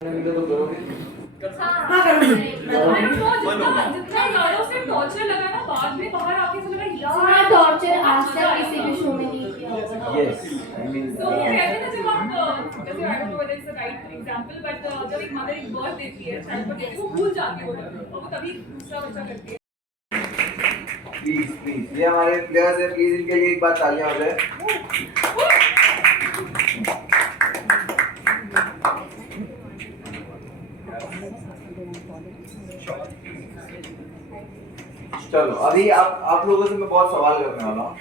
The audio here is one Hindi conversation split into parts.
तो करोगे? हाँ करूँगी। जितना यारों से टॉर्चर लगा ना बाद में बाहर आके से लगा हाँ टॉर्चर आज तक किसी भी शो में नहीं किया होगा। Yes, I mean, तो कहते हैं ना जब आप जैसे I don't know whether it's a right example but जब एक मदर एक बर्थ देती है चाइल्ड बर्थ देती है वो भूल जाती है वो तभी दूसरा बच्चा करती है। प्लीज ये हमारे प्लेयर्स हैं, प्लीज इनके लिए एक बार तालियां हो जाए। चलो अभी आप लोगों से मैं बहुत सवाल करने वाला हूँ,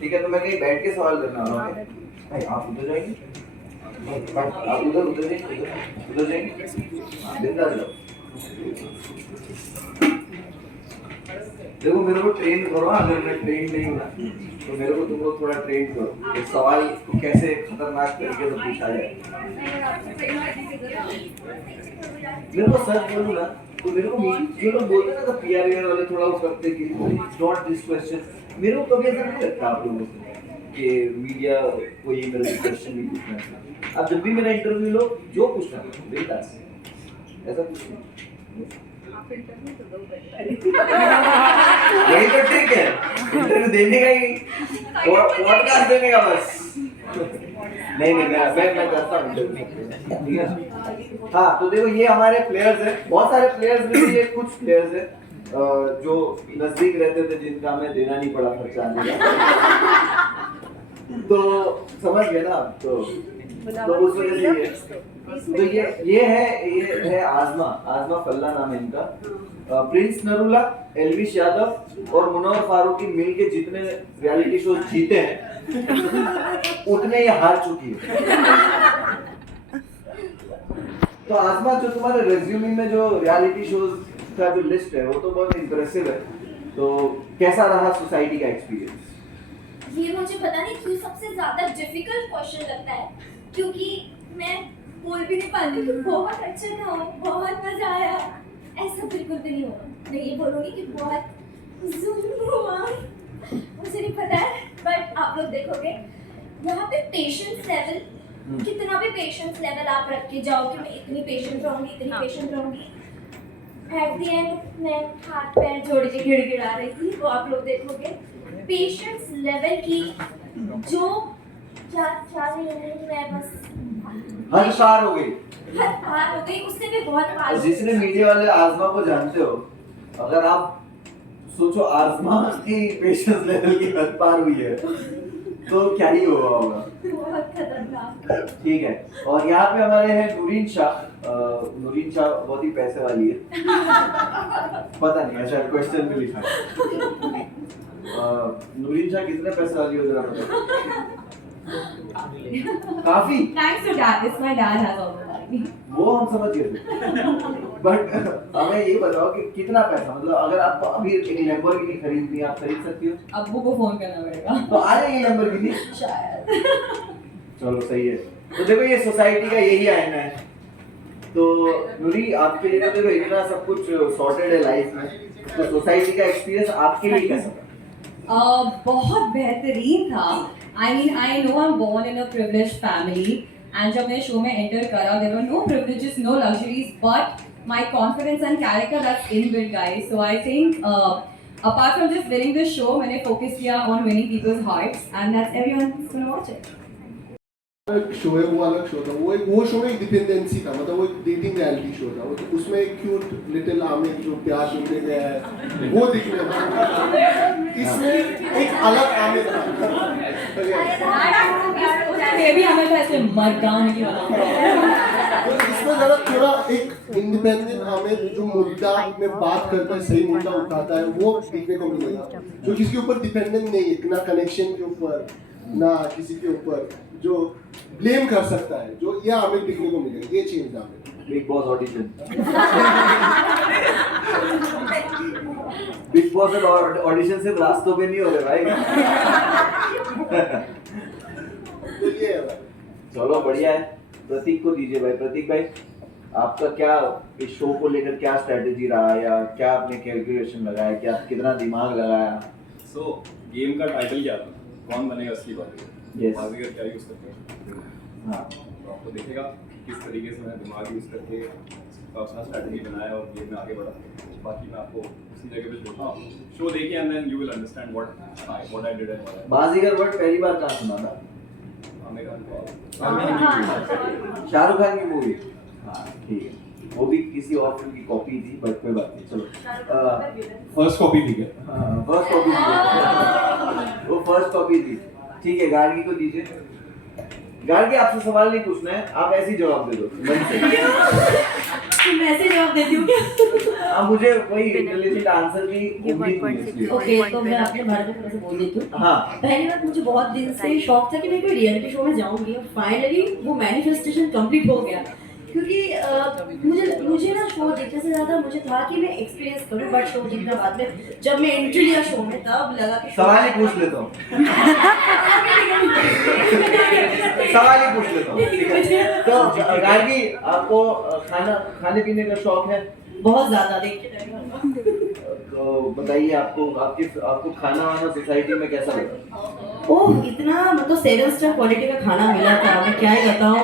ठीक है? तो मैं कहीं बैठ के सवाल करने वाला हूँ। भाई आप उधर जाएंगे, आप उधर जाएंगे, बिंदास जाओ। देखो मेरे को ट्रेन करो, अगर मैं ट्रेन नहीं हूँ ना तो मेरे को तुम लोग थोड़ा ट्रेन करो, एक सवाल कैसे खतरनाक तरीके से पूछा जाए। मेरे को सच बोलूँ ना तो मेरे को जो लोग बोलते हैं ना तो पीआर वाले थोड़ा वो करते हैं कि नॉट दिस क्वेश्चन, मेरे को कभी ऐसा नहीं लगता आप लोगों से कि मीडिया को ये मेरे से क्वेश्चन नहीं पूछना चाहिए। आप जब भी मेरा इंटरव्यू लो जो पूछना बेटा ऐसा कुछ नहीं, यही तो ठीक है, इंटरव्यू देने का ही पॉडकास्ट देने का बस। नहीं मैं करता हूँ। हाँ तो देखो ये हमारे प्लेयर्स हैं, बहुत सारे प्लेयर्स में से ये कुछ प्लेयर्स हैं जो नजदीक रहते थे जिनका हमें देना नहीं पड़ा खर्चा आने का। तो समझ गए ना, तो उस वजह से ये तो ये है आजमा फल्ला नाम है इनका। प्रिंस नरूला, एल्विश यादव और मुनव्वर फारूकी मिलके जितने रियलिटी शो जीते हैं उतने ये हार चुकी है। तो आजमा जो तुम्हारे रेज्यूमे में जो रियलिटी शोज का जो लिस्ट है वो तो बहुत इंप्रेसिव है, तो कैसा रहा सोसाइटी का एक्सपीरियंस? ये मुझे पता नहीं क्यों सबसे ज्यादा डिफिकल्ट क्वेश्चन लगता है, क्योंकि मैं बोल भी नहीं पाती कि बहुत अच्छा था, बहुत मजा आया, ऐसा बिल्कुल भी नहीं हुआ। मैं ये बोलूँगी कि बहुत जुल्म हुआ, मुझे नहीं पता है, बट आप लोग देखोगे यहाँ पे पेशेंस लेवल, कितना भी पेशेंस लेवल आप रख के जाओ कि मैं इतनी पेशेंट रहूँगी, इतनी पेशेंट रहूँगी, एट द एंड मैं हाथ पैर जोड़ के गिड़गिड़ा रही थी, वो आप लोग देखोगे। पेशेंस लेवल की जो क्या नहीं, मैं बस हद पार हो गई, हद पार हो गई, उससे भी बहुत पार। जिसने मीडिया वाले आजमा को जानते हो, अगर आप सोचो आजमा की पेशेंस लेवल की हद पार हुई है तो क्या ही हुआ होगा। बहुत खतरनाक। ठीक है, और यहाँ पे हमारे हैं नूरीन शाह बहुत ही पैसे वाली है। पता नहीं ऐसा क्वेश्चन में लिखा है। नूरीन शाह कितने पैसे वाली हो जरा बताओ? काफी। Thanks to dad, it's my dad has all the money. वो हम समझ गए थे, बट हमें ये बताओ कि कितना पैसा, मतलब अगर आपको अभी एक लैम्बोर्गिनी खरीदनी है आप खरीद सकती हो? अब्बू को फोन करना पड़ेगा तो आ जाएगी लैम्बोर्गिनी शायद। चलो सही है। तो देखो ये सोसाइटी का यही आईना है। तो नूरी आपके लिए तो देखो इतना सब कुछ सॉर्टेड है लाइफ में, तो सोसाइटी का एक्सपीरियंस आपके लिए कैसा था? बहुत बेहतरीन था। I mean I know I am born in a privileged family and जब मैं शो में एंटर करा there were no privileges no luxuries but my confidence and character that's inbuilt guys. So I think apart from just winning this show मैंने फोकस किया on winning people's hearts and that's everyone is gonna watch it. Show है वो अलग शो था, वो शो में एक डिपेंडेंसी था, मतलब वो एक डेटिंग रियलिटी शो था, वो उसमें एक क्यूट लिटिल आमिर जो प्यार सुनने गया है वो दिखने वाला, इसमें एक अलग आमिर था। बेबी हमें तो ऐसे मर्दान की वाला तो इसमें जरा थोड़ा एक इंडिपेंडेंट आमिर जो मुद्दा में बात करता है, सही मुद्दा उठाता है, वो देखने को मिलेगा, जो किसी के ऊपर डिपेंडेंट नहीं है, ना कनेक्शन के ऊपर ना किसी के ऊपर जो ब्लेम कर सकता है, जो ये आमिर दिखने को मिलेगा, ये change Aamir. Big boss audition, big boss और ऑडिशन सिर्फ रास्तों पे नहीं हो रहे भाई। तो ये है भाई। चलो बढ़िया है, प्रतीक को दीजिए भाई। प्रतीक भाई आपका क्या इस शो को लेकर क्या स्ट्रेटेजी रहा, या क्या आपने कैलकुलेशन लगाया, क्या कितना दिमाग लगाया? सो गेम का टाइटल क्या था? कौन बनेगा असली बाजीगर? Yes. बाजीगर क्या यूज करते हैं? हाँ तो आपको देखेगा किस तरीके से मैंने दिमाग यूज़ करके अपना स्ट्रैटेजी बनाया और गेम में आगे बढ़ा। बाकी मैं आपको उसी जगह पे छोड़ता हूँ, शो देखिए and then you will understand what I did and what Baazigar word पहली बार कहाँ सुना था? आमिर खान को शाहरुख खान की मूवी। हाँ ठीक है, वो भी किसी और फिल्म की कॉपी थी, बट कोई बात नहीं, चलो। फर्स्ट कॉपी थी क्या? फर्स्ट कॉपी थी, वो फर्स्ट कॉपी थी। ठीक है, गार्गी को दीजिए। गार्गी, आपसे सवाल नहीं पूछना है, आप ऐसे ही जवाब दे दो मन से। मैं ऐसे जवाब देती हूँ क्या? आप मुझे वही इंटेलिजेंट आंसर की उम्मीद थी इसलिए। ओके, तो मैं अपने बारे में थोड़ा सा बोल देती हूँ। हाँ पहली बात, मुझे बहुत दिन से शौक था कि मैं कोई रियलिटी शो में जाऊंगी और फाइनली वो मैनिफेस्टेशन कंप्लीट हो गया। क्योंकि मुझे ना शो देखने से ज़्यादा मुझे था कि मैं एक्सपीरियंस करूँ, बट शो देखने बाद में जब मैं एंट्री लिया शो में तब लगा कि सवाल ही पूछ लेता हूँ। सवाल ही पूछ लेता हूँ, ठीक है। तो गार्गी, आपको खाने पीने का शौक है? बहुत ज़्यादा देखते रहेगा। तो बताइए, आपको खाना वाना सोसाइटी में कैसा लगा? ओह, इतना मतलब 7 स्टार क्वालिटी का खाना मिला था, मैं क्या ही बताऊँ।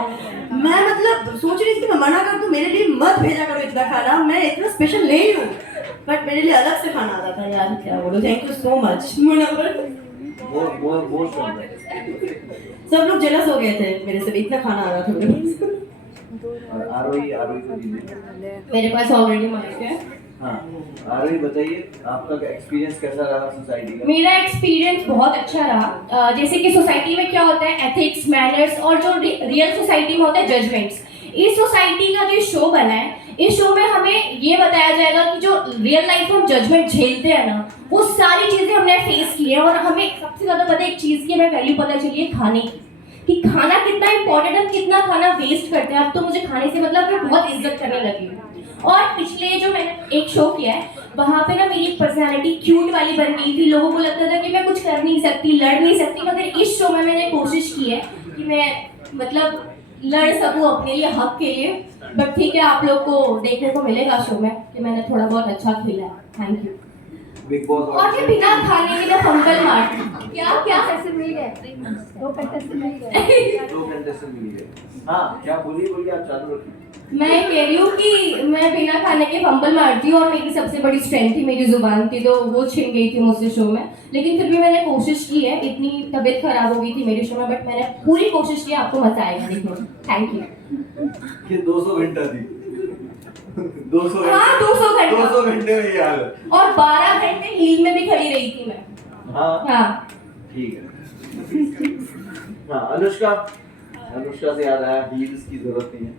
मैं मतलब सोच रही थी कि मैं मना कर दूं, मेरे लिए मत भेजा करो इतना खाना, मैं इतना स्पेशल नहीं हूँ, बट मेरे लिए अलग से खाना आता था यार, क्या बोलूं। Thank you so much. सब लोग जेलस हो गए थे मेरे से, इतना खाना आ रहा था मेरे पास। आरोही को दीजिए। मेरे पास ऑलरेडी माइक है। हाँ, आरोही बताइए, आपका एक्सपीरियंस कैसा रहा सोसाइटी का? मेरा एक्सपीरियंस बहुत अच्छा रहा। जैसे कि सोसाइटी में क्या होता है, एथिक्स, मैनर्स, और जो रियल सोसाइटी में होता है जजमेंट्स। इस सोसाइटी का जो शो बना है, इस शो में हमें ये बताया जाएगा कि जो रियल लाइफ में हम जजमेंट झेलते हैं ना, वो सारी चीज़ें हमने फेस की है। और हमें सबसे ज़्यादा पता है एक चीज़ की, हमें वैल्यू पता चली है खाने की, कि खाना कितना इंपॉर्टेंट है, हम कितना खाना वेस्ट करते हैं। अब तो मुझे खाने से मतलब मैं बहुत इज्जत करने लगी हूँ। और पिछले जो मैंने एक शो किया है, वहाँ पे ना मेरी एक पर्सनालिटी क्यूट वाली बन गई थी। लोगों को लगता था कि मैं कुछ कर नहीं सकती, लड़ नहीं सकती, मगर इस शो में मैंने कोशिश की है कि मैं मतलब लड़ सकूँ अपने लिए, हक के लिए। बट ठीक है, आप लोग को देखने को मिलेगा शो में कि मैंने थोड़ा बहुत अच्छा खेला है। Thank you. बिग बॉस और मैं बिना खाने के लिए फंगल मारती। क्या ऐसे मिल गए? दो कंटेस्टेंट मिल गए। हाँ, क्या बोलिए, आप चालू रखिए। मैं कह रही हूँ कि मैं बिना खाने के फंबल मारती हूँ, और मेरी सबसे बड़ी स्ट्रेंथ थी मेरी जुबान थी, तो वो छिन गई थी मुझसे शो में। लेकिन फिर भी मैंने कोशिश की है। इतनी तबीयत खराब हो गई थी मेरे शो में, बट मैंने पूरी कोशिश की। आपको मजा आएगा देखने में। Thank you. ये 200 घंटा थी। 200 हाँ, 200 घंटा। 200 घंटे में ये हाल है। और 12 घंटे हील में भी खड़ी रही थी मैं। हाँ ठीक है। हाँ, अनुष्का से याद आया, हील्स की जरूरत नहीं है।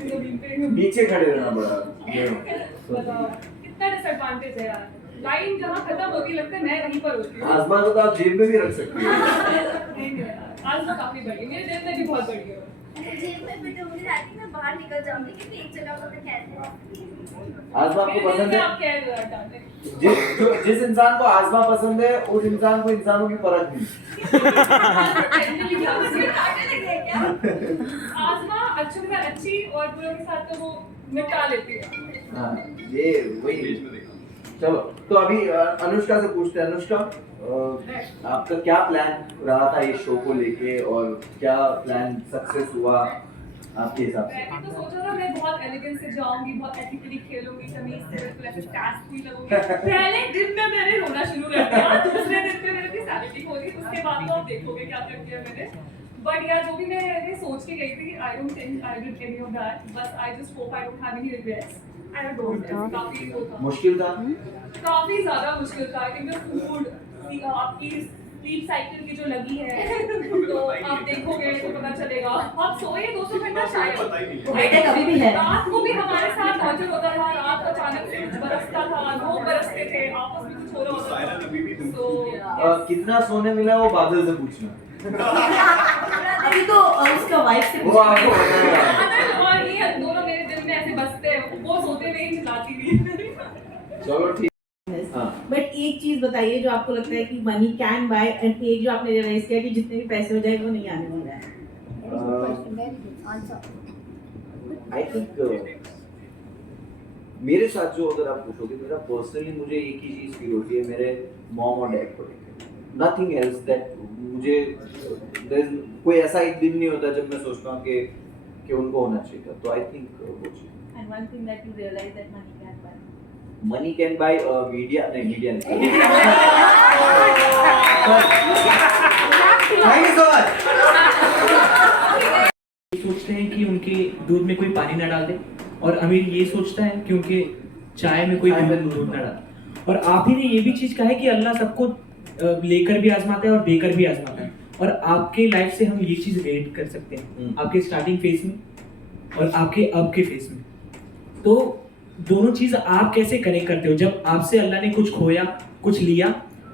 चलो, नीचे खड़े रहना पड़ा। कितना डिसएडवांटेज है यार, लाइन जहाँ खत्म होती है लगता है मैं वहीं पर होती हूँ। आसमान को तो आप जेब में भी रख सकते हो। नहीं यार, आज तो काफी बड़ी, मेरे जेब में भी बहुत बड़ी है। जेब में भी तो मुझे लगती है मैं बाहर निकल जाऊंगी, क्योंकि एक जगह पर मैं कैद हूँ। आसमा आपको पसंद है? आप कह रहे हो डालते जिस इंसान को आसमा पसंद है, उस इंसान को इंसानों की परख नहीं। आसमा अच्छे के साथ अच्छी और बुरे के साथ तो वो निपटा लेती है। हाँ, ये वही। चलो, तो अभी अनुष्का से पूछते हैं। अनुष्का, आपका क्या प्लान रहा था इस शो को लेके, और क्या प्लान सक्सेस हुआ आपके हिसाब से? मैंने तो सोचा था मैं बहुत एलिगेंस से जाऊंगी, बहुत एथिकली खेलूंगी, तमीज से बिल्कुल ऐसे टास्क भी लगूंगी। पहले दिन में मैंने रोना शुरू कर दिया, दूसरे दिन पे मेरी सैनिटी खोली, उसके बाद तो आप देखोगे क्या कर दिया मैंने। बट यार, जो भी मैं सोच के गई थी, I don't think I did any of that. बस I just hope I don't have any regrets. I don't. काफी वो था, मुश्किल था? काफी ज्यादा मुश्किल था, क्योंकि फूड आपकी स्लीप साइकिल की जो लगी है, तो आप देखोगे तो पता चलेगा। आप सोए 200 घंटा शायद, हेडेक अभी भी है। रात को भी हमारे साथ टॉर्चर होता था। रात को अचानक से कुछ बरसता था, लोग बरसते थे, आपस में कुछ हो रहा होता था। तो कितना सोने मिला वो बादल से पूछना। अभी तो उसका वाइफ से वो आपको बताएगा। बादल और ये दोनों मेरे दिल में ऐसे बसते हैं, वो सोते हुए ही चिल्लाती थी। चलो ठीक। बट एक चीज बताइए जो आपको लगता है कि मनी कैन बाय, एंड एक जो आपने रियलाइज किया कि जितने भी पैसे हो जाए वो नहीं आने वाला है। आई थिंक मेरे साथ जो, अगर आप पूछोगे, मेरा पर्सनली मुझे एक ही चीज फील होती है मेरे मॉम और डैड को लेकर। nothing else that मुझे कोई ऐसा एक दिन नहीं होता जब मैं सोचता हूँ कि उनको होना चाहिए। तो आई थिंक वो चीज़। And one thing that you realize that money can buy. Money can buy media नहीं media नहीं। Thank you so much। सोचते हैं कि उनके दूध में कोई पानी ना डाल दे, और अमीर ये सोचता है कि उनके चाय में कोई दूध ना डाल। और आप ही ने ये भी चीज कहा है कि अल्लाह सबको लेकर भी आजमाता है और देकर भी आजमाता है, और आपके लाइफ से हम ये चीज रिलेट कर सकते हैं आपके स्टार्टिंग फेज में और आपके अब के फेज में। तो दोनों चीज आप कैसे कनेक्ट करते हो? जब आपसे अल्लाह ने कुछ खोया, कुछ लिया,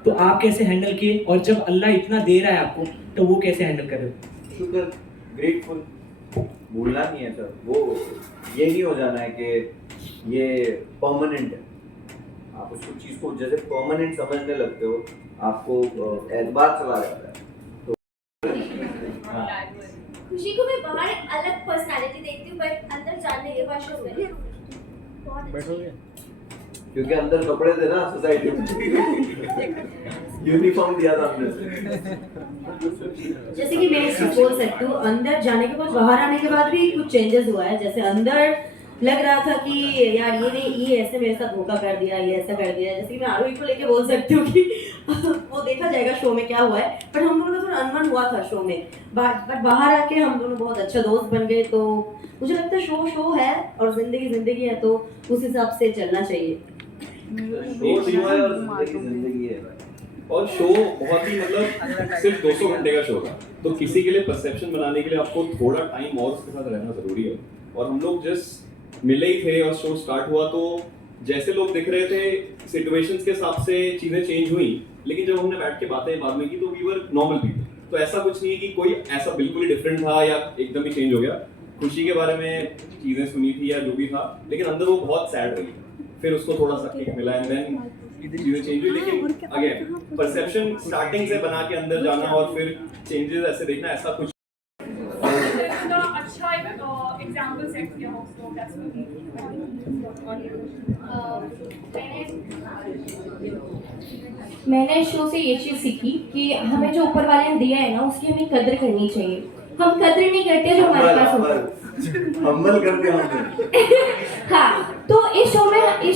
तो आप कैसे हैंडल किए, और जब अल्लाह इतना दे रहा है आपको तो वो कैसे हैंडल कर रहे हो? शुक्र, ग्रेटफुल, भूलना नहीं है सर। वो ये नहीं हो जाना है कि ये परमानेंट है। आप उसको चीज को जैसे परमानेंट समझने लगते हो, आपको एतबार चला जाता है। तो खुशी को मैं बाहर एक अलग पर्सनालिटी देखती हूँ, बट अंदर जानने के बाद शो में बहुत अच्छी है। क्योंकि अंदर कपड़े थे ना सोसाइटी में, यूनिफॉर्म दिया था हमने। जैसे कि मैं एक चीज बोल सकती हूँ, अंदर जाने के बाद बाहर आने के बाद भी कुछ चेंजेस हुआ है। जैसे अंदर लग रहा था कि यार ये ऐसे मेरे साथ धोखा कर दिया, ये ऐसा कर दिया। जैसे कि मैं आरोही को लेके बोल सकती हूँ कि वो देखा जाएगा शो में क्या हुआ है, बट हम दोनों का थोड़ा अनबन हुआ था शो में, बट बाहर आके हम दोनों बहुत अच्छा दोस्त बन गए। तो मुझे लगता है शो है और जिंदगी है, तो उस हिसाब से चलना चाहिए। जिंदगी है और शो बहुत ही मतलब सिर्फ 200 घंटे का शो था, तो किसी के लिए परसेप्शन बनाने के लिए आपको थोड़ा टाइम और उसके साथ रहना जरूरी है। और हम लोग जस्ट मिले ही थे और शो स्टार्ट हुआ, तो जैसे लोग दिख रहे थे सिचुएशंस के हिसाब से चीजें चेंज हुई, लेकिन जब हमने बैठ के बातें बाद में की तो वी वर नॉर्मल पीपल। तो ऐसा कुछ नहीं है कि कोई ऐसा बिल्कुल ही डिफरेंट था या एकदम ही चेंज हो गया। खुशी के बारे में चीजें सुनी थी या जो भी था, लेकिन अंदर वो बहुत सैड रही, फिर उसको थोड़ा सा किक मिला एंड देन चीजें चेंज हुई। लेकिन अगेन परसेप्शन स्टार्टिंग से बना के अंदर जाना और फिर चेंजेस ऐसे देखना, ऐसा कुछ अच्छा एग्जांपल सेट किया हो उसको, दैट्स मैंने शो से ये चीज़ सीखी कि हमें जो ऊपर वाले ने दिया है ना, उसकी हमें कदर करनी चाहिए। हम कदर नहीं करते जो हमारे पास होता है। अमल करते हमने। हाँ, तो इस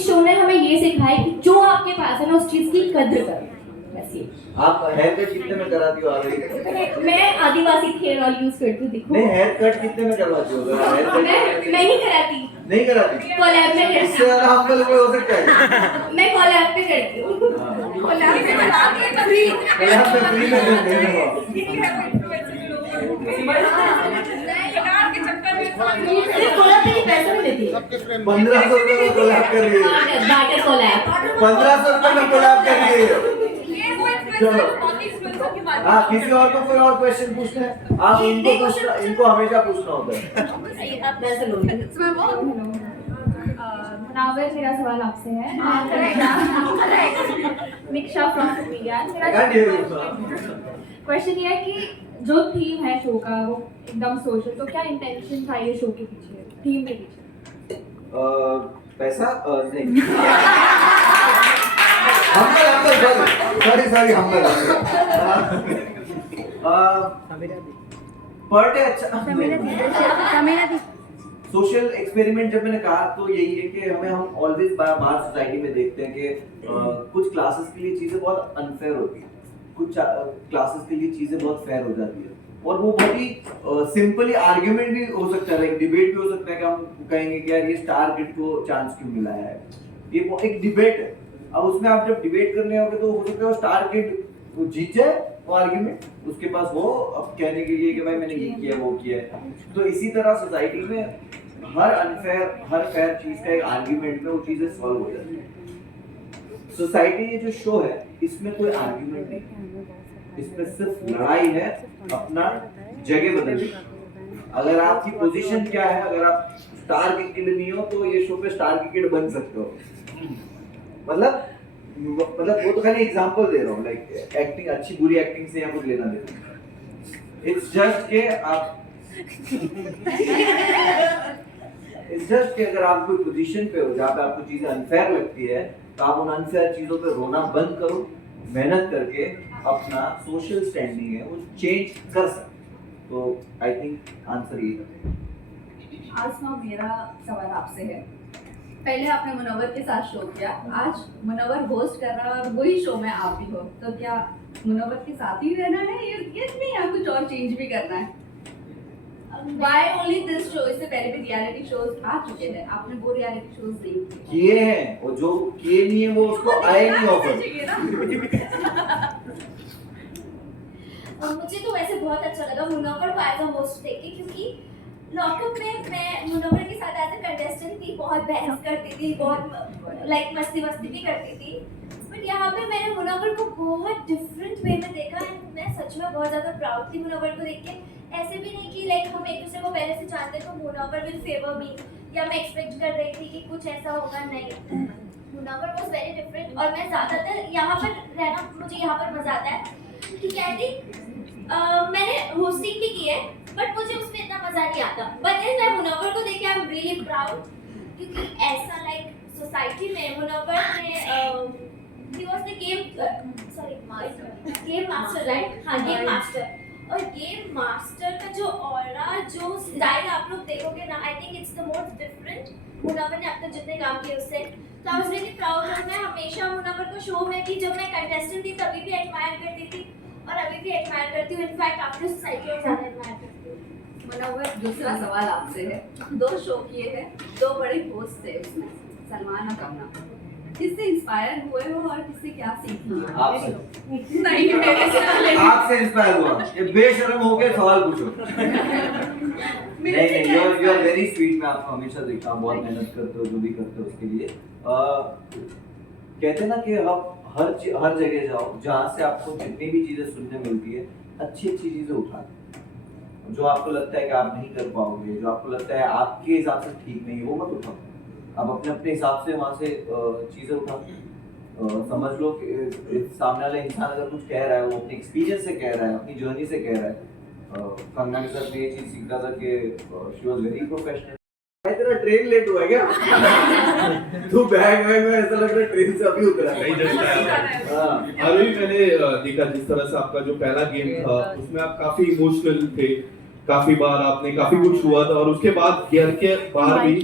शो ने हमें ये सिखाया कि जो आपके पास है ना, उस चीज़ की कदर करो। बस ये। आप हेयर कट कितने में कराती हो? आ रही मैं आदिवासी हेयर ऑयल यूज करती हूँ, देखो। नहीं, हेयर कट कितने में करवाती हो? मैं नहीं कराती। नहीं कराती? कोलैब में करती इससे ज्यादा हमल कोई हो सकता है? मैं कोलैब पे करती हूँ। कोलैब में फ्री में देते हैं। पैसा भी लेती है। 1500 रुपए में कोलैब कर रही है। 1500 रुपए में कोलैब कर रही है। चलो, हाँ, किसी और को कोई और क्वेश्चन पूछना है? आप इनको हमेशा पूछना होता है। आप पैसे लोगे। मुनावर, मेरा सवाल आपसे है। Niksha from media. क्वेश्चन ये है कि जो थीम है शो का वो एकदम सोशल, तो क्या इंटेंशन था ये शो के पीछे, थीम के पीछे? पैसा नहीं। सॉरी पर डे अच्छा। सोशल एक्सपेरिमेंट जब मैंने कहा तो यही है कि हम ऑलवेज बाहर सोसाइटी में देखते हैं कि कुछ क्लासेस के लिए चीजें बहुत अनफेयर होती है, कुछ क्लासेस के लिए चीजें बहुत फेयर हो जाती है, और वो बहुत ही सिंपली आर्ग्यूमेंट भी हो सकता है, लाइक डिबेट भी हो सकता है कि हम कहेंगे कि यार ये स्टार किड को चांस क्यों मिला है। ये एक डिबेट है। अब उसमें आप जब डिबेट करने होगे तो हो सकता है स्टार किड वो जीत जाए वो आर्ग्यूमेंट, उसके पास वो अब कहने के लिए कि भाई मैंने ये किया वो किया है। तो इसी तरह सोसाइटी में हर अनफेयर हर फेयर चीज का एक आर्ग्यूमेंट में वो चीजें सॉल्व हो जाती है। सोसाइटी ये जो शो है इसमें कोई आर्ग्यूमेंट नहीं, इसमें सिर्फ लड़ाई है अपना जगह बदलने। अगर आपकी पोजीशन क्या है, अगर आप स्टार किड नहीं हो तो ये शो पे स्टार किड बन सकते हो। मतलब वो तो खाली एग्जांपल दे रहा हूँ, लाइक एक्टिंग अच्छी बुरी एक्टिंग से या कुछ लेना देना। इट्स जस्ट कि अगर आप कोई पोजीशन पे हो जहाँ पे आपको चीजें अनफेयर लगती है तो आप उन अनफेयर चीजों पे रोना बंद करो, मेहनत करके अपना सोशल स्टैंडिंग है वो चेंज कर सकते। तो आई थिंक आंसर ये है। आज ना मेरा सवाल आपसे है, पहले आपने मुनव्वर के साथ शो किया, आज मुनव्वर होस्ट कर रहा है और वही शो में आप भी हो, तो क्या मुनव्वर के साथ ही रहना है या नहीं, या कुछ और चेंज भी करना है? Why only this show? इससे पहले भी रियलिटी शोज आ चुके हैं, आपने वो रियलिटी शोज देखे किए हैं, और जो किए नहीं है वो उसको आए नहीं ऑफर। और मुझे तो वैसे बहुत अच्छा लगा मुनव्वर को एज अ होस्ट देख के, क्योंकि लॉकअप में मैं मुनव्वर के साथ एज अ कंटेस्टेंट थी, बहुत बहस करती थी, बहुत लाइक मस्ती भी करती थी, बट यहाँ पे मैंने मुनव्वर को बहुत डिफरेंट वे में देखा है। मैं सच में बहुत ज़्यादा प्राउड थी मुनव्वर को देख के। ऐसे भी नहीं कि लाइक हम एक दूसरे को पहले से जानते तो मुनव्वर विल फेवर मी, या मैं एक्सपेक्ट कर रही थी कि कुछ ऐसा होगा, नहीं। मुनव्वर वाज वेरी डिफरेंट, और मैं ज़्यादातर यहाँ पर रहना, मुझे यहाँ पर मज़ा आता है कि कहती मैंने होस्टिंग भी की है, बट मुझे उसमें इतना मज़ा नहीं आता। बट मैं मुनव्वर को देख के आई एम रियली प्राउड, क्योंकि ऐसा लाइक सोसाइटी में मुनव्वर ने he was the game master, right? हाँ, गेम मास्टर। और गेम मास्टर का जो ऑरा, जो स्टाइल आप लोग देखोगे ना, I think it's the most different Munawar ने अब तक जितने काम किए उससे। तो आई वाज रियली प्राउड, और मैं हमेशा मुनव्वर को शो में भी, जब मैं कंटेस्टेंट थी तभी भी एडमायर करती थी, और अभी भी एडमायर करती हूँ। इनफैक्ट आफ्टर सोसाइटी में ज़्यादा एडमायर करती हूँ। मुनव्वर, दूसरा सवाल आपसे है, 2 शो किए हैं, 2 बड़े होस्ट थे उसमें, सलमान और कंगना, किससे इंस्पायर हुए हो और किससे क्या सीखी? आपसे। नहीं, मेरे से आपसे इंस्पायर हुआ। ये बेशर्म होके सवाल पूछो। नहीं, यू आर वेरी स्वीट। मैं आपको हमेशा देखता हूँ, बहुत मेहनत करते हो, जो भी करते हो उसके लिए। कहते हैं ना कि आप हर जगह जाओ जहाँ से आपको जितनी भी चीजें सुनने मिलती है, अच्छी चीजें उठाओ। जो आपको लगता है कि आप नहीं कर पाओगे, जो आपको लगता है आपके हिसाब से ठीक नहीं है, वो मत उठाओ। आप अपने हिसाब से वहाँ से चीज़ें उठाओ। समझ लो कि सामने वाला इंसान अगर कुछ कह रहा है, वो अपने एक्सपीरियंस से कह रहा है, अपनी जर्नी से कह रहा है। कंगना के साथ ये चीज़ सीख रहा था कि शी वाज वेरी प्रोफेशनल। तेरा ट्रेन लेट हुआ है क्या? तू बैग में ऐसा लग रहा है ट्रेन से अभी उतरा है। अभी मैंने देखा जिस तरह से आपका जो पहला गेम था उसमें आप काफी इमोशनल थे, काफी बार आपने काफी कुछ हुआ था, और उसके बाद घर के बाहर भी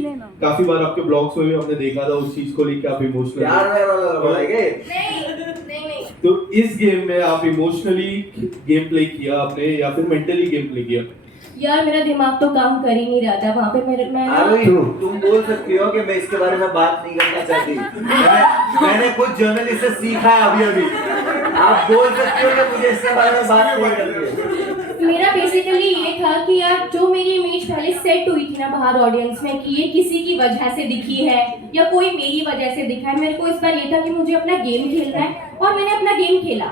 काफी बार आपके ब्लॉग्स में भी हमने देखा था उस चीज को लेकर आप इमोशनल। नहीं। तो इस गेम में आप इमोशनली गेम प्ले किया आपने या फिर मेंटली गेम प्ले किया? यार मेरा दिमाग तो काम कर ही नहीं रहा था वहाँ पे। मैं तुम बोल सकती हो कि मैं इसके बारे में बात नहीं करना चाहती। मैंने कुछ जर्नलिस्ट से सीखा है अभी। आप बोल सकते हो कि मुझे इसके बारे में बात नहीं करनी है। मेरा बेसिकली ये था कि यार जो मेरी इमेज पहले सेट हुई थी ना बाहर ऑडियंस में कि ये किसी की वजह से दिखी है या कोई मेरी वजह से दिखा है, मेरे को इस बार ये था कि मुझे अपना गेम खेलना है, और मैंने अपना गेम खेला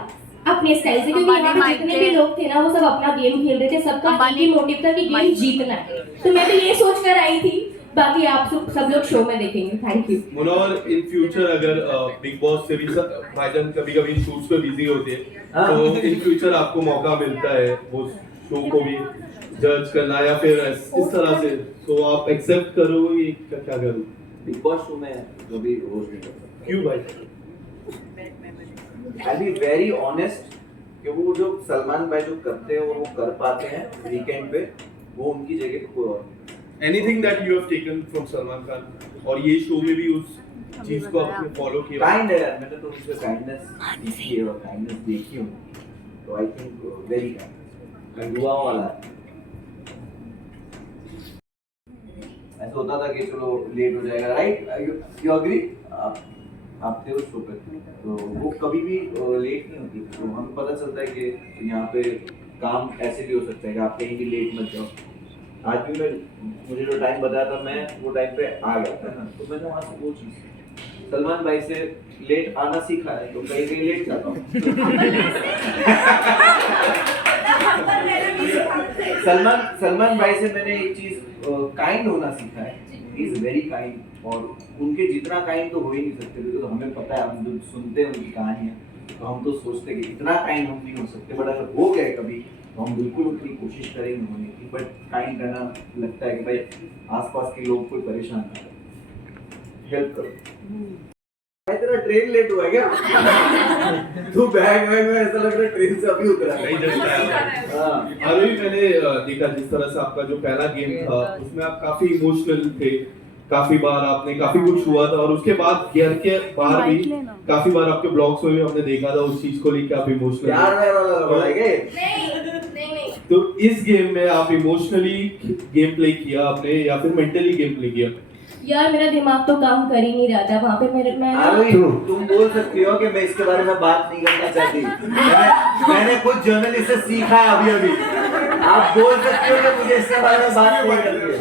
अपने स्टाइल से, क्योंकि यहाँ पे जितने भी लोग थे ना वो सब अपना गेम खेल रहे थे, सबका एक ही मोटिव था कि गेम जीतना है। तो मैं भी ये सोच कर आई थी, बाकी आप सब लोग शो में देखेंगे। Thank you. Munawar, in future अगर बिग बॉस से भी भाईजान कभी शूट्स पे बिजी होते हैं, तो इन फ्यूचर आपको मौका मिलता है वो शो को भी जज करना या फिर इस तरह से, तो आप एक्सेप्ट करोगे क्या करोगे? बिग बॉस शो में जो भी होस्ट नहीं करता। क्यों भाई? I'll be very honest, क्योंकि वो जो सलमान भाई जो करते हैं वो कर पाते हैं वीकेंड पे, वो उनकी जगह कोई और नहीं। Anything that you have taken from Salman Khan, और ये शो में भी उस चीज को आपने फॉलो किया? काइंड है यार, मैंने तो उनसे काइंडनेस सीखी है और काइंडनेस देखी हूँ, तो आई थिंक वेरी काइंड दुआ वाला है। ऐसा होता था कि चलो लेट हो जाएगा, राइट? You agree? आप थे उस शो पे, तो वो कभी भी लेट नहीं होती, तो हमें पता चलता है कि यहाँ पे काम ऐसे भी हो सकता है कि आप कहीं भी लेट मत जाओ। आज भी मुझे जो टाइम बताया था, मैं वो टाइम पे आ गया था ना, तो मैंने वहाँ से वो चीज़ सलमान भाई से लेट आना सीखा है, तो कहीं कहीं लेट जाता हूँ। सलमान भाई से मैंने एक चीज़ काइंड होना सीखा है। ही इज वेरी काइंड, और उनके जितना काइंड तो हो ही नहीं सकते, क्योंकि तो हमें पता है, हम जो सुनते हैं उनकी कहानियाँ, तो हम तो सोचते हैं कि इतना काइंड हम नहीं हो सकते, बट अगर हो गए कभी तो हम बिल्कुल उतनी कोशिश करेंगे होने की। बट काइंड रहना लगता है कि भाई आसपास के लोग कोई परेशान ना हो, हेल्प करो। भाई तेरा ट्रेन लेट हुआ है क्या? तू बैग में ऐसा लग रहा है ट्रेन से अभी उतरा है। नहीं जस्ट आया। हाँ अभी मैंने देखा जिस तरह से आपका जो पहला गेम था उसमें आप काफी इमोशनल थे, काफी बार आपने काफी कुछ हुआ था और उसके बाद घर के बाहर भी काफी बार आपके ब्लॉग्स में भी हमने देखा था उस चीज को लेकर आप इमोशनल यार नहीं तो इस गेम में आप इमोशनली गेम प्ले किया आपने या फिर मेंटली गेम प्ले किया? यार मेरा दिमाग तो काम कर ही नहीं रहा था वहाँ पे मैं आरोही, तुम बोल सकती हो कि मैं इसके बारे में बात नहीं करना चाहती। मैंने कुछ जर्नलिस्ट से सीखा है अभी। आप बोल सकते हो कि मुझे इसके बारे में बात नहीं करनी है।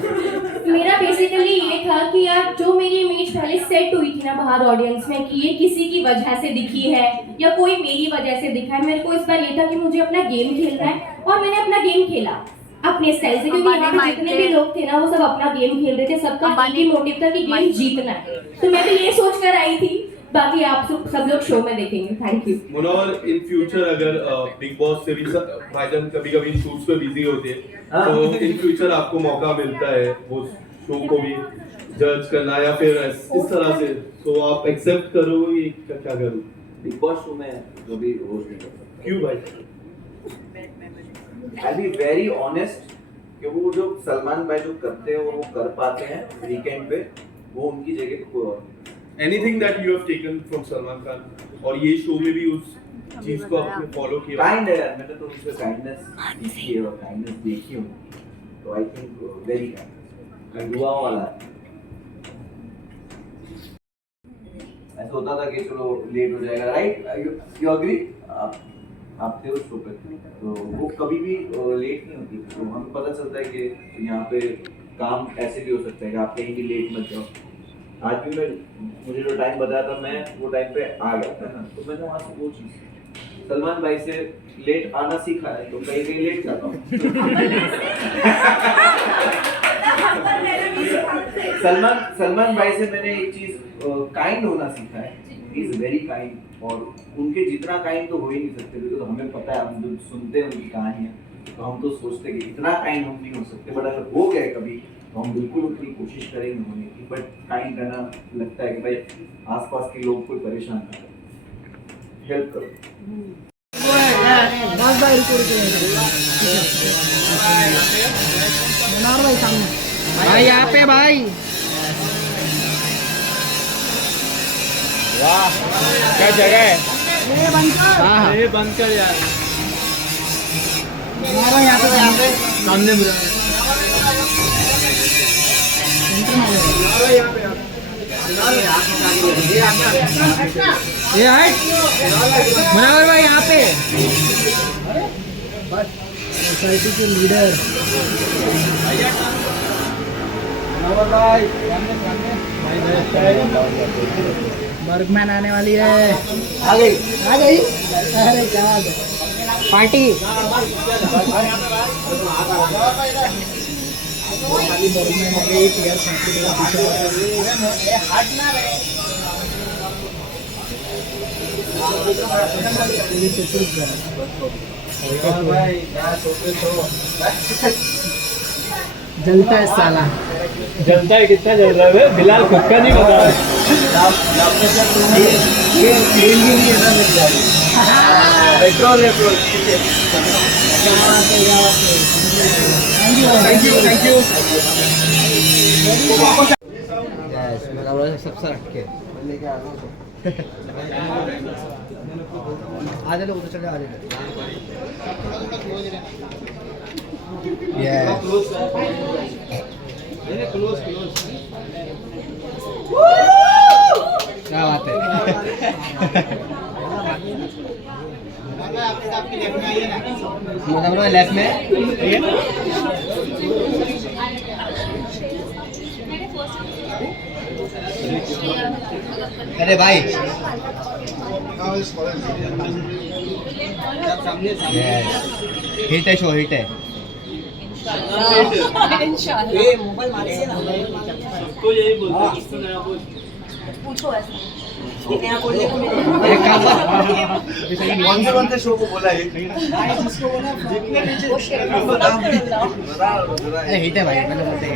मेरा बेसिकली ये था कि यार जो मेरी इमेज पहले सेट हुई थी ना बाहर ऑडियंस में कि ये किसी की वजह से दिखी है या कोई मेरी वजह से दिखा है, मेरे को इस बार ये था कि मुझे अपना गेम खेलना है और मैंने अपना गेम खेला अपने स्टाइल से, क्योंकि यहाँ पे जितने भी लोग थे ना वो सब अपना गेम खेल रहे थे, सबका एक ही मोटिव था कि गेम जीतना है। तो मैं भी ये सोच कर आई थी, बाकी आप सब लोग शो में देखेंगे। Thank you. Munawar, in future अगर बिग बॉस से भी भाईजान कभी-कभी शूट्स पे बिजी होते हैं तो इन फ्यूचर आपको मौका मिलता है वो शो को भी जज करना या फिर इस तरह से, तो आप एक्सेप्ट करोगे क्या करोगे? बिग बॉस शो में जो भी होस्ट नहीं कर सकता। क्यों भाई? I'll be very honest कि वो जो सलमान भाई जो करते हैं वो कर पाते हैं वीकेंड पे, वो उनकी जगह पे कोई और। Anything that you have taken from Salman Khan और ये शो में भी उस चीज को आपने फॉलो किया? काइंड है यार, मैंने तो उनसे काइंडनेस सीखी है और काइंडनेस देखी हूँ, तो आई थिंक वेरी काइंड दुआ वाला है। ऐसा होता था कि चलो लेट हो जाएगा, राइट? You agree? आप थे उस शो पे, तो वो कभी भी लेट नहीं होती, तो हमें पता चलता है कि यहाँ पे काम ऐसे भी हो सकता है कि आप कहीं भी लेट मत जाओ। आज भी मुझे जो टाइम बताया था मैं वो टाइम पे आ गया था ना, तो मैंने वहाँ से वो चीज़ सलमान भाई से लेट आना सीखा है, तो कहीं कहीं लेट जाता हूँ। सलमान भाई से मैंने एक चीज़ काइंड होना सीखा है। ही इज वेरी काइंड, और उनके जितना काइंड तो हो ही नहीं सकते, बिकॉज हमें पता है, हम जो सुनते हैं उनकी कहानियाँ, तो हम तो सोचते हैं कि इतना काइंड हम नहीं हो सकते, बट अगर हो गए कभी तो हम बिल्कुल उतनी कोशिश करेंगे होने की। बट काइंड रहना लगता है कि भाई आसपास के लोग कोई परेशान ना हो, हेल्प करो। भाई यहाँ पे भाई, वाह क्या जगह है। हाँ ये बंद कर यार, यहाँ पे सामने ये हाइट मुनव्वर भाई यहाँ पे सोसाइटी के लीडर मुनव्वर भाई बर्गमैन आने वाली है। आ गई अरे क्या पार्टी बर्गमैन हो गई जलता है साला, जलता है। कितना जल रहा है बिलाल, खुद का नहीं पता। Thank you. सबसे रखे आ जाए उधर चले, आ जाए। क्या बात है लेफ्ट में अरे भाई हिट है, शो हिट है। मोबाइल मारिए ना, सबको यही बोलते हैं। पूछो ऐसा कौन से शो को बोला है? हिट है भाई, मैंने बोलते।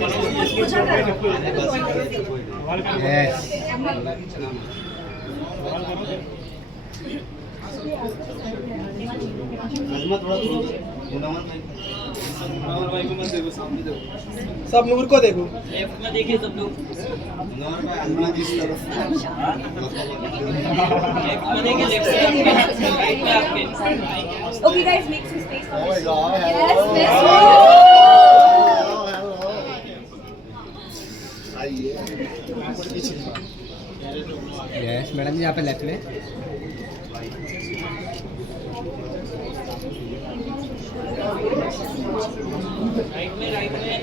1 आजमा थोड़ा मुनव्वर भाई को मत देखो, सामने देखो, सब नूर को देखो, लेफ्ट में देखिए सब लोग, मुनव्वर भाई आजमा जिस तरफ, लेफ्ट में देखिए, लेफ्ट से आपके, राइट में आपके। Okay guys, make some space for Oh my this. God, Yes, hello. let's go. Yes madam ji, यहाँ पे लेफ्ट में। राइट में, राइट में।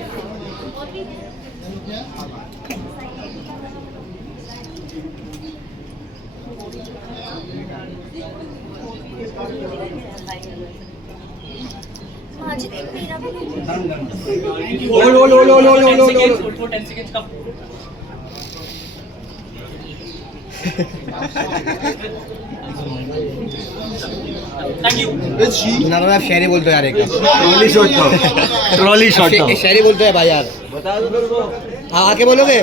आज देख मेरा भी होल्ड 10 सेकंड्स का। Thank you. ना शायरी बोलते यार, एक ट्रॉली शॉट था, ट्रॉली शॉट था। शायरी बोलते हैं भाई यार, बता दो फिर वो। आके बोलोगे।